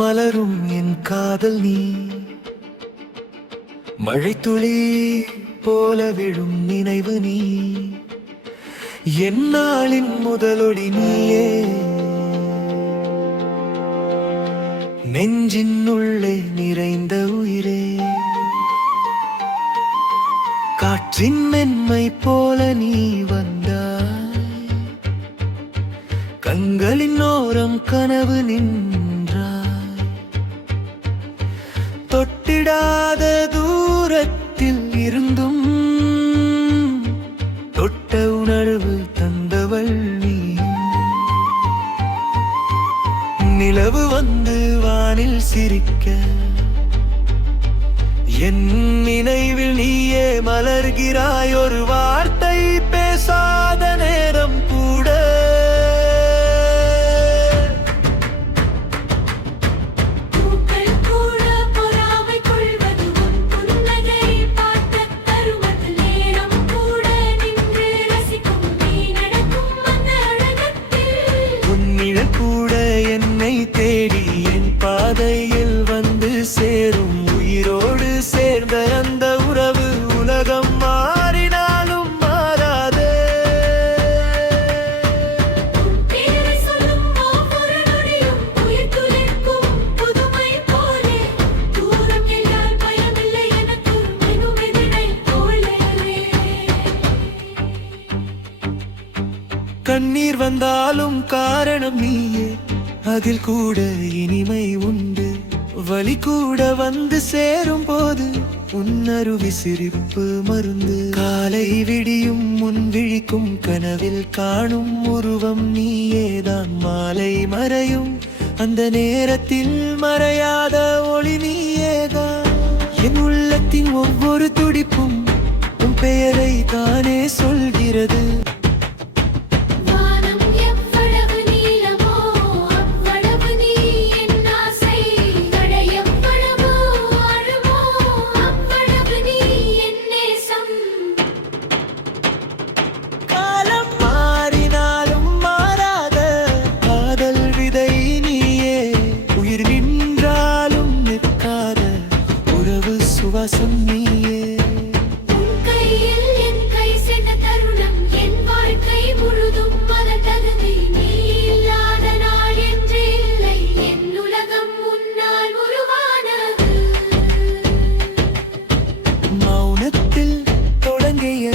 மலரும் என் காதல் நீ, மழைத்துளி போல விழும் நினைவு நீ, என்னாளின் முதலொடி நீயே. நெஞ்சின் உள்ளே நிறைந்த உயிரே, காற்றின் மென்மை போல நீ வந்தாய். கண்களின் ஓரம் கனவு நின்றாய். தொட்டிடாத தூரத்தில் இருந்தும் தொட்ட உணர்வு தந்தவள் நீ. நிலவு வந்து வானில் சிரிக்க, என் நினைவில் நீயே மலர்கிறாய். ஒரு வார்த்தை பேசாத நேரம் கூட பூக்கள் கூட பொறாமை கொள்வது உன் புன்னகை பார்த்த தருவத்தில். நேரம் கூட நின்று ரசிக்கும் நீ நடக்கும் அந்த அழகத்தில். உன் நிழல் கூட என்னை தேடி என் பாதையில் வந்து சேரும். உயிரோடு சேர்ந்த அந்த உறவு உலகம் மாறினாலும் மாறாதே. உன் பேரை சொல்லும் ஒவ்வொரு நொடியும் உயிர் துளிர்க்கும் புதுமை போலே. தூரம் எல்லாம் பயமில்லை எனக்கு மெனும் எதிரை போலே. கண்ணீர் வந்தாலும் காரணம் நீயே, அதில் கூட இனிமை உண்டு. வலி கூட வந்து சேரும் போது உன்னருவி சிரிப்பு மருந்து. காலை விடியும் முன் விழிக்கும் கனவில் காணும் உருவம் நீயேதான். மாலை மறையும் அந்த நேரத்தில் மறையாத ஒளி நீயேதான். என் உள்ளத்தின் ஒவ்வொரு துடிப்பும் உன் பெயரை தானே சொல்கிறது. வானம் எவ்வளவு நீளமோ அவ்வளவு நீ என் ஆசை. கடை எவ்வளவு ஆழமோ அவ்வளவு நீ என் நேசம். காலம் மாறினாலும் மாறாத காதல் விதை நீயே. உயிர் நின்றாலும் நிற்காத உறவு சுவாசம் நீயே. உன் கையில் என் கை சேர்ந்த தருணம் என் வாழ்க்கை முழுதும் மலர்ந்தது. நீ இல்லாத நாள் என்று இல்லை, என் உலகம் உன்னால் உருவானது. மௌனத்தில் தொடங்கிய